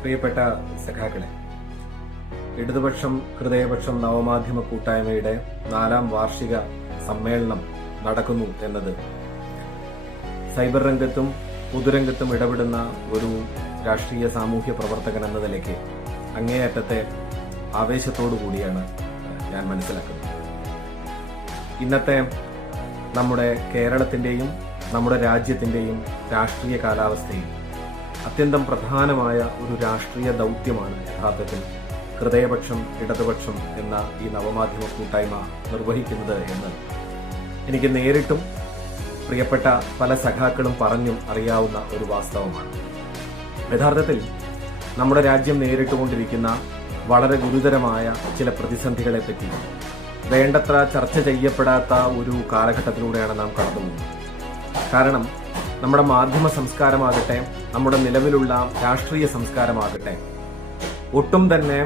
പ്രിയപ്പെട്ട സഖാക്കളെ ഇടതുപക്ഷം ഹൃദയപക്ഷം നവമാധ്യമ കൂട്ടായ്മയുടെ നാലാം വാർഷിക സമ്മേളനം നടക്കുന്നു എന്നത് സൈബർ രംഗത്തും പൊതുരംഗത്തും ഇടപെടുന്ന ഒരു രാഷ്ട്രീയ സാമൂഹ്യ പ്രവർത്തകൻ എന്ന നിലയ്ക്ക് അങ്ങേയറ്റത്തെ ആവേശത്തോടു കൂടിയാണ് ഞാൻ മനസ്സിലാക്കുന്നത്. ഇന്നത്തെ നമ്മുടെ കേരളത്തിന്റെയും നമ്മുടെ രാജ്യത്തിന്റെയും രാഷ്ട്രീയ കാലാവസ്ഥയിൽ അത്യന്തം പ്രധാനമായ ഒരു രാഷ്ട്രീയ ദൗത്യമാണ് യഥാർത്ഥത്തിൽ ഹൃദയപക്ഷം ഇടതുപക്ഷം എന്ന ഈ നവമാധ്യമ കൂട്ടായ്മ നിർവഹിക്കുന്നത് എന്ന്. എനിക്ക് നേരിട്ടും പ്രിയപ്പെട്ട പല സഖാക്കളും പറഞ്ഞും അറിയാവുന്ന ഒരു വാസ്തവമാണ്. യഥാർത്ഥത്തിൽ നമ്മുടെ രാജ്യം നേരിട്ടുകൊണ്ടിരിക്കുന്ന വളരെ ഗുരുതരമായ ചില പ്രതിസന്ധികളെ പറ്റി വേണ്ടത്ര ചർച്ച ചെയ്യപ്പെടാത്ത ഒരു കാലഘട്ടത്തിലൂടെയാണ് നാം കടന്നുപോകുന്നത്. കാരണം നമ്മുടെ മാധ്യമ സംസ്കാരമാകട്ടെ നമ്മുടെ നിലവിലുള്ള രാഷ്ട്രീയ സംസ്കാരമാകട്ടെ. ഒട്ടും തന്നെ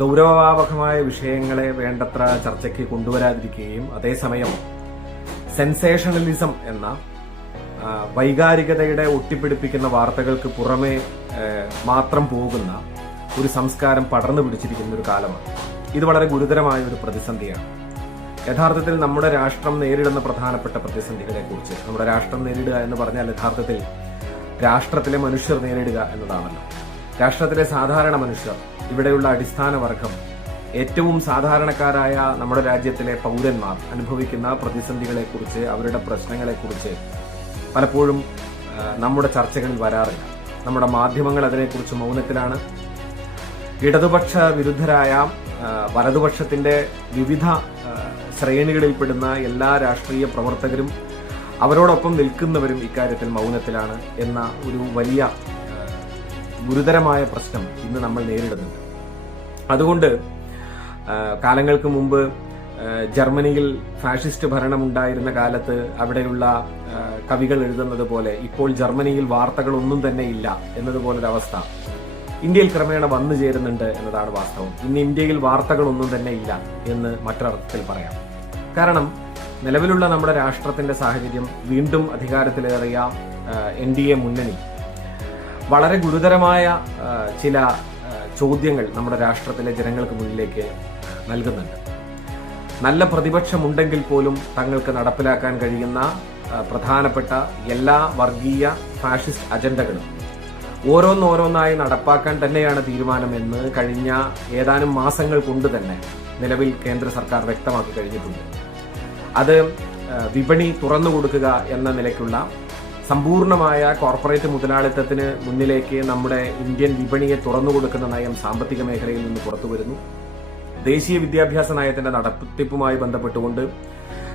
ഗൗരവാവഹമായ വിഷയങ്ങളെ വേണ്ടത്ര ചർച്ചയ്ക്ക് കൊണ്ടുവരാതിരിക്കുകയും അതേസമയം സെൻസേഷണലിസം എന്ന വൈകാരികതയുടെ ഒട്ടിപ്പിടിപ്പിക്കുന്ന വാർത്തകൾക്ക് പുറമെ മാത്രം പോകുന്ന ഒരു സംസ്കാരം പടർന്നു പിടിച്ചിരിക്കുന്ന ഒരു കാലമാണ്. ഇത് വളരെ ഗുരുതരമായ ഒരു പ്രതിസന്ധിയാണ്. യഥാർത്ഥത്തിൽ നമ്മുടെ രാഷ്ട്രം നേരിടുന്ന പ്രധാനപ്പെട്ട പ്രതിസന്ധികളെ കുറിച്ച് നമ്മുടെ രാഷ്ട്രം നേരിടുക എന്ന് പറഞ്ഞാൽ യഥാർത്ഥത്തിൽ രാഷ്ട്രത്തിലെ മനുഷ്യർ നേരിടുക എന്നതാണല്ലോ. രാഷ്ട്രത്തിലെ സാധാരണ മനുഷ്യർ ഇവിടെയുള്ള അടിസ്ഥാന വർഗം ഏറ്റവും സാധാരണക്കാരായ നമ്മുടെ രാജ്യത്തിലെ പൗരന്മാർ അനുഭവിക്കുന്ന പ്രതിസന്ധികളെ കുറിച്ച് അവരുടെ പ്രശ്നങ്ങളെ കുറിച്ച് പലപ്പോഴും നമ്മുടെ ചർച്ചകളിൽ വരാറില്ല. നമ്മുടെ മാധ്യമങ്ങൾ അതിനെക്കുറിച്ച് മൗനത്തിലാണ്. ഇടതുപക്ഷ വിരുദ്ധരായ വലതുപക്ഷത്തിന്റെ വിവിധ ശ്രേണികളിൽപ്പെടുന്ന എല്ലാ രാഷ്ട്രീയ പ്രവർത്തകരും അവരോടൊപ്പം നിൽക്കുന്നവരും ഇക്കാര്യത്തിൽ മൗനത്തിലാണ് എന്ന ഒരു വലിയ ഗുരുതരമായ പ്രശ്നം ഇന്ന് നമ്മൾ നേരിടുന്നുണ്ട്. അതുകൊണ്ട് കാലങ്ങൾക്ക് മുമ്പ് ജർമ്മനിയിൽ ഫാഷിസ്റ്റ് ഭരണം ഉണ്ടായിരുന്ന കാലത്ത് അവിടെയുള്ള കവികൾ എഴുതുന്നത് പോലെ ഇപ്പോൾ ജർമ്മനിയിൽ വാർത്തകളൊന്നും തന്നെ ഇല്ല എന്നതുപോലൊരവസ്ഥ ഇന്ത്യയിൽ ക്രമേണ വന്നു ചേരുന്നുണ്ട് എന്നതാണ് വാസ്തവം. ഇന്ന് ഇന്ത്യയിൽ വാർത്തകളൊന്നും തന്നെ ഇല്ല എന്ന് മറ്റൊരർത്ഥത്തിൽ പറയാം. കാരണം നിലവിലുള്ള നമ്മുടെ രാഷ്ട്രത്തിന്റെ സാഹചര്യം വീണ്ടും അധികാരത്തിലേറിയ എൻ ഡി എ മുന്നണി. വളരെ ഗുരുതരമായ ചില ചോദ്യങ്ങൾ നമ്മുടെ രാഷ്ട്രത്തിലെ ജനങ്ങൾക്ക് മുന്നിലേക്ക് നൽകുന്നുണ്ട്. നല്ല പ്രതിപക്ഷമുണ്ടെങ്കിൽ പോലും തങ്ങൾക്ക് നടപ്പിലാക്കാൻ കഴിയുന്ന പ്രധാനപ്പെട്ട എല്ലാ വർഗീയ ഫാഷിസ്റ്റ് അജണ്ടകളും ഓരോന്നോരോന്നായി നടപ്പാക്കാൻ തന്നെയാണ് തീരുമാനമെന്ന് കഴിഞ്ഞ ഏതാനും മാസങ്ങൾ കൊണ്ട് തന്നെ നിലവിൽ കേന്ദ്ര സർക്കാർ വ്യക്തമാക്കി കഴിഞ്ഞിട്ടുണ്ട്. അത് വിപണി തുറന്നു കൊടുക്കുക എന്ന നിലയ്ക്കുള്ള സമ്പൂർണമായ കോർപ്പറേറ്റ് മുതലാളിത്തത്തിന് മുന്നിലേക്ക് നമ്മുടെ ഇന്ത്യൻ വിപണിയെ തുറന്നു കൊടുക്കുന്ന നയം സാമ്പത്തിക മേഖലയിൽ നിന്ന് പുറത്തു വരുന്നു. ദേശീയ വിദ്യാഭ്യാസ നയത്തിന്റെ നടത്തിപ്പുമായി ബന്ധപ്പെട്ടുകൊണ്ട്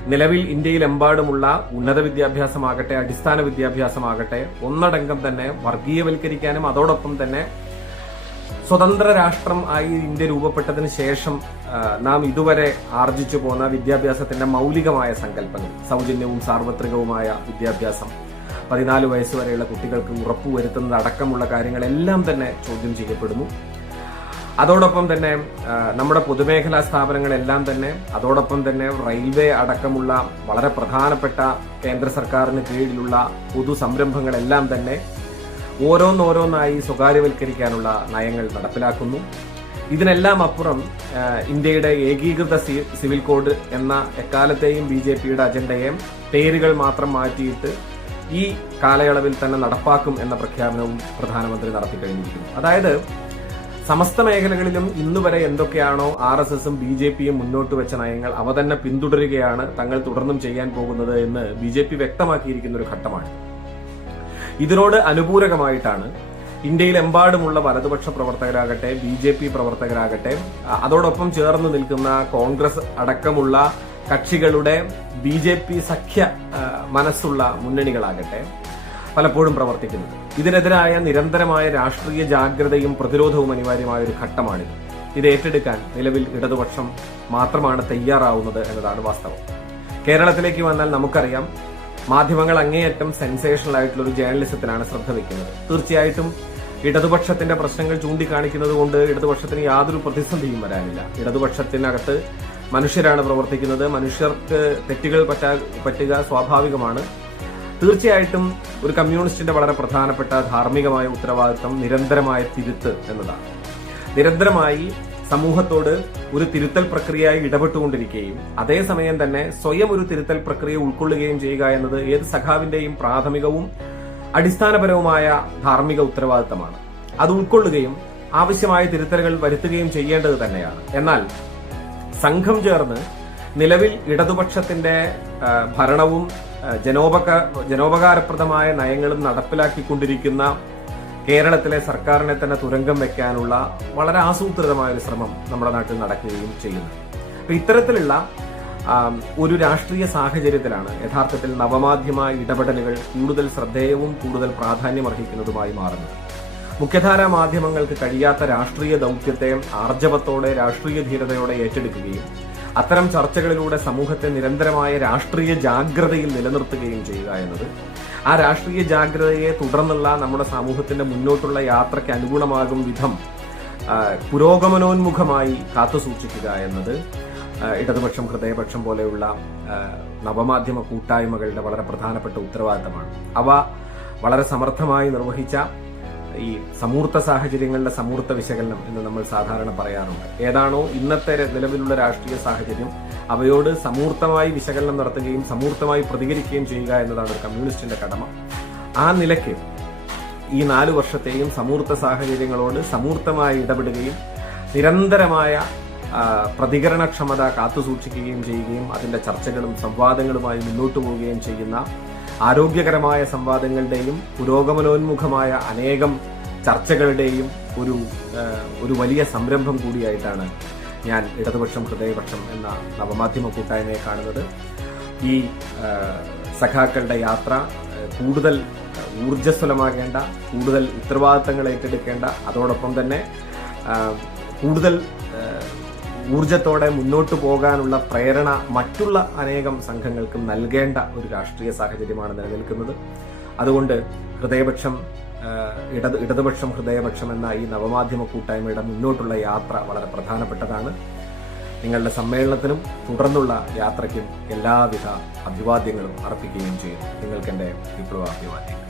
നിലവിൽ ഇന്ത്യയിലെമ്പാടുമുള്ള ഉന്നത വിദ്യാഭ്യാസമാകട്ടെ അടിസ്ഥാന വിദ്യാഭ്യാസമാകട്ടെ ഒന്നടങ്കം തന്നെ വർഗീയവൽക്കരിക്കാനും അതോടൊപ്പം തന്നെ സ്വതന്ത്ര രാഷ്ട്രം ആയി ഇന്ത്യ രൂപപ്പെട്ടതിന് ശേഷം നാം ഇതുവരെ ആർജിച്ചു പോന്ന വിദ്യാഭ്യാസത്തിന്റെ മൗലികമായ സങ്കല്പങ്ങൾ സൗജന്യവും സാർവത്രികവുമായ വിദ്യാഭ്യാസം പതിനാല് വയസ്സ് വരെയുള്ള കുട്ടികൾക്ക് ഉറപ്പുവരുത്തുന്നത് അടക്കമുള്ള കാര്യങ്ങളെല്ലാം തന്നെ ചോദ്യം ചെയ്യപ്പെടുന്നു. അതോടൊപ്പം തന്നെ നമ്മുടെ പൊതുമേഖലാ സ്ഥാപനങ്ങളെല്ലാം തന്നെ അതോടൊപ്പം തന്നെ റെയിൽവേ അടക്കമുള്ള വളരെ പ്രധാനപ്പെട്ട കേന്ദ്ര സർക്കാരിന് കീഴിലുള്ള പൊതു സംരംഭങ്ങളെല്ലാം തന്നെ ഓരോന്നോരോന്നായി സ്വകാര്യവൽക്കരിക്കാനുള്ള നയങ്ങൾ നടപ്പിലാക്കുന്നു. ഇതിനെല്ലാം അപ്പുറം ഇന്ത്യയുടെ ഏകീകൃത സിവിൽ കോഡ് എന്ന എക്കാലത്തെയും ബി ജെ പിയുടെ അജണ്ടയെ പേരുകൾ മാത്രം മാറ്റിയിട്ട് ഈ കാലയളവിൽ തന്നെ നടപ്പാക്കും എന്ന പ്രഖ്യാപനവും പ്രധാനമന്ത്രി നടത്തി കഴിഞ്ഞിരിക്കുന്നു അതായത് സമസ്ത മേഖലകളിലും ഇന്നുവരെ എന്തൊക്കെയാണോ ആർ എസ് എസും ബി ജെ പിയും മുന്നോട്ട് വെച്ച നയങ്ങൾ അവ തന്നെ പിന്തുടരുകയാണ് തങ്ങൾ തുടർന്നും ചെയ്യാൻ പോകുന്നത് എന്ന് ബി ജെ പി വ്യക്തമാക്കിയിരിക്കുന്ന ഒരു ഘട്ടമാണ്. ഇതിനോട് അനുപൂരകമായിട്ടാണ് ഇന്ത്യയിലെമ്പാടുമുള്ള വലതുപക്ഷ പ്രവർത്തകരാകട്ടെ ബി ജെ പി പ്രവർത്തകരാകട്ടെ അതോടൊപ്പം ചേർന്ന് നിൽക്കുന്ന കോൺഗ്രസ് അടക്കമുള്ള കക്ഷികളുടെ ബി ജെ പി സഖ്യ മനസ്സുള്ള മുന്നണികളാകട്ടെ പലപ്പോഴും പ്രവർത്തിക്കുന്നത്. ഇതിനെതിരായ നിരന്തരമായ രാഷ്ട്രീയ ജാഗ്രതയും പ്രതിരോധവും അനിവാര്യമായ ഒരു ഘട്ടമാണിത്. ഇത് ഏറ്റെടുക്കാൻ നിലവിൽ ഇടതുപക്ഷം മാത്രമാണ് തയ്യാറാവുന്നത് എന്നതാണ് വാസ്തവം. കേരളത്തിലേക്ക് വന്നാൽ നമുക്കറിയാം മാധ്യമങ്ങൾ അങ്ങേയറ്റം സെൻസേഷണൽ ആയിട്ടുള്ള ഒരു ജേർണലിസത്തിലാണ് ശ്രദ്ധ വെക്കുന്നത്. തീർച്ചയായിട്ടും ഇടതുപക്ഷത്തിന്റെ പ്രശ്നങ്ങൾ ചൂണ്ടിക്കാണിക്കുന്നത് കൊണ്ട് ഇടതുപക്ഷത്തിന് യാതൊരു പ്രതിസന്ധിയും വരാനില്ല. ഇടതുപക്ഷത്തിനകത്ത് മനുഷ്യരാണ് പ്രവർത്തിക്കുന്നത്. മനുഷ്യർക്ക് തെറ്റുകൾ പറ്റാ പറ്റുക സ്വാഭാവികമാണ്. തീർച്ചയായിട്ടും ഒരു കമ്മ്യൂണിസ്റ്റിന്റെ വളരെ പ്രധാനപ്പെട്ട ധാർമ്മികമായ ഉത്തരവാദിത്തം നിരന്തരമായ തിരുത്ത് എന്നതാണ്. നിരന്തരമായി സമൂഹത്തോട് ഒരു തിരുത്തൽ പ്രക്രിയയായി ഇടപെട്ടുകൊണ്ടിരിക്കുകയും അതേസമയം തന്നെ സ്വയം ഒരു തിരുത്തൽ പ്രക്രിയ ഉൾക്കൊള്ളുകയും ചെയ്യുക എന്നത് ഏത് സഖാവിന്റെയും പ്രാഥമികവും അടിസ്ഥാനപരവുമായ ധാർമ്മിക ഉത്തരവാദിത്തമാണ്. അത് ഉൾക്കൊള്ളുകയും ആവശ്യമായ തിരുത്തലുകൾ വരുത്തുകയും ചെയ്യേണ്ടത് തന്നെയാണ്. എന്നാൽ സംഘം ചേർന്ന് നിലവിൽ ഇടതുപക്ഷത്തിന്റെ ഭരണവും ജനോപക ജനോപകാരപ്രദമായ നയങ്ങളും നടപ്പിലാക്കിക്കൊണ്ടിരിക്കുന്ന കേരളത്തിലെ സർക്കാരിനെ തന്നെ തുരങ്കം വെക്കാനുള്ള വളരെ ആസൂത്രിതമായ ഒരു ശ്രമം നമ്മുടെ നാട്ടിൽ നടക്കുകയും ചെയ്യുന്നു. അപ്പൊ ഇത്തരത്തിലുള്ള ഒരു രാഷ്ട്രീയ സാഹചര്യത്തിലാണ് യഥാർത്ഥത്തിൽ നവമാധ്യമ ഇടപെടലുകൾ കൂടുതൽ ശ്രദ്ധേയവും കൂടുതൽ പ്രാധാന്യം അർഹിക്കുന്നതുമായി മാറുന്നത്. മുഖ്യധാരാ മാധ്യമങ്ങൾക്ക് കഴിയാത്ത രാഷ്ട്രീയ ദൗത്യത്തെ ആർജവത്തോടെ രാഷ്ട്രീയ ധീരതയോടെ ഏറ്റെടുക്കുകയും അത്തരം ചർച്ചകളിലൂടെ സമൂഹത്തെ നിരന്തരമായ രാഷ്ട്രീയ ജാഗ്രതയിൽ നിലനിർത്തുകയും ചെയ്യുക എന്നത് ആ രാഷ്ട്രീയ ജാഗ്രതയെ തുടർന്നുള്ള നമ്മുടെ സമൂഹത്തിന്റെ മുന്നോട്ടുള്ള യാത്രയ്ക്ക് അനുഗുണമാകും വിധം പുരോഗമനോന്മുഖമായി കാത്തുസൂക്ഷിക്കുക എന്നത് ഇടതുപക്ഷം ഹൃദയപക്ഷം പോലെയുള്ള നവമാധ്യമ കൂട്ടായ്മകളുടെ വളരെ പ്രധാനപ്പെട്ട ഉത്തരവാദിത്തമാണ്. അവ വളരെ സമർത്ഥമായി നിർവഹിച്ച ഈ സമൂർത്ത സാഹചര്യങ്ങളുടെ സമൂർത്ത വിശകലനം എന്ന് നമ്മൾ സാധാരണ പറയാറുണ്ട്. ഏതാണോ ഇന്നത്തെ നിലവിലുള്ള രാഷ്ട്രീയ സാഹചര്യം അവയോട് സമൂർത്തമായി വിശകലനം നടത്തുകയും സമൂർത്തമായി പ്രതികരിക്കുകയും ചെയ്യുക എന്നതാണ് ഒരു കമ്മ്യൂണിസ്റ്റിന്റെ കടമ. ആ നിലയ്ക്ക് ഈ നാലു വർഷത്തെയും സമൂർത്ത സാഹചര്യങ്ങളോട് സമൂർത്തമായി ഇടപെടുകയും നിരന്തരമായ പ്രതികരണക്ഷമത കാത്തുസൂക്ഷിക്കുകയും ചെയ്യുകയും അതിന്റെ ചർച്ചകളും സംവാദങ്ങളുമായി മുന്നോട്ടു പോവുകയും ചെയ്യുന്ന ആരോഗ്യകരമായ സംവാദങ്ങളുടെയും പുരോഗമനോന്മുഖമായ അനേകം ചർച്ചകളുടെയും ഒരു ഒരു വലിയ സംരംഭം കൂടിയായിട്ടാണ് ഞാൻ ഇടതുപക്ഷം ഹൃദയപക്ഷം എന്ന നവമാധ്യമ കൂട്ടായ്മയെ കാണുന്നത്. ഈ സഖാക്കളുടെ യാത്ര കൂടുതൽ ഊർജസ്വലമാകേണ്ട കൂടുതൽ ഉത്തരവാദിത്തങ്ങൾ ഏറ്റെടുക്കേണ്ട അതോടൊപ്പം തന്നെ കൂടുതൽ ഊർജത്തോടെ മുന്നോട്ട് പോകാനുള്ള പ്രേരണ മറ്റുള്ള അനേകം സംഘങ്ങൾക്കും നൽകേണ്ട ഒരു രാഷ്ട്രീയ സാഹചര്യമാണ് നിലനിൽക്കുന്നത്. അതുകൊണ്ട് ഹൃദയപക്ഷം ഇടത് ഇടതുപക്ഷം ഹൃദയപക്ഷം എന്ന ഈ നവമാധ്യമ കൂട്ടായ്മയുടെ മുന്നോട്ടുള്ള യാത്ര വളരെ പ്രധാനപ്പെട്ടതാണ്. നിങ്ങളുടെ സമ്മേളനത്തിനും തുടർന്നുള്ള യാത്രയ്ക്കും എല്ലാവിധ അഭിവാദ്യങ്ങളും അർപ്പിക്കുകയും ചെയ്യും നിങ്ങൾക്ക് എന്റെ വിപ്ലവ അഭിവാദ്യം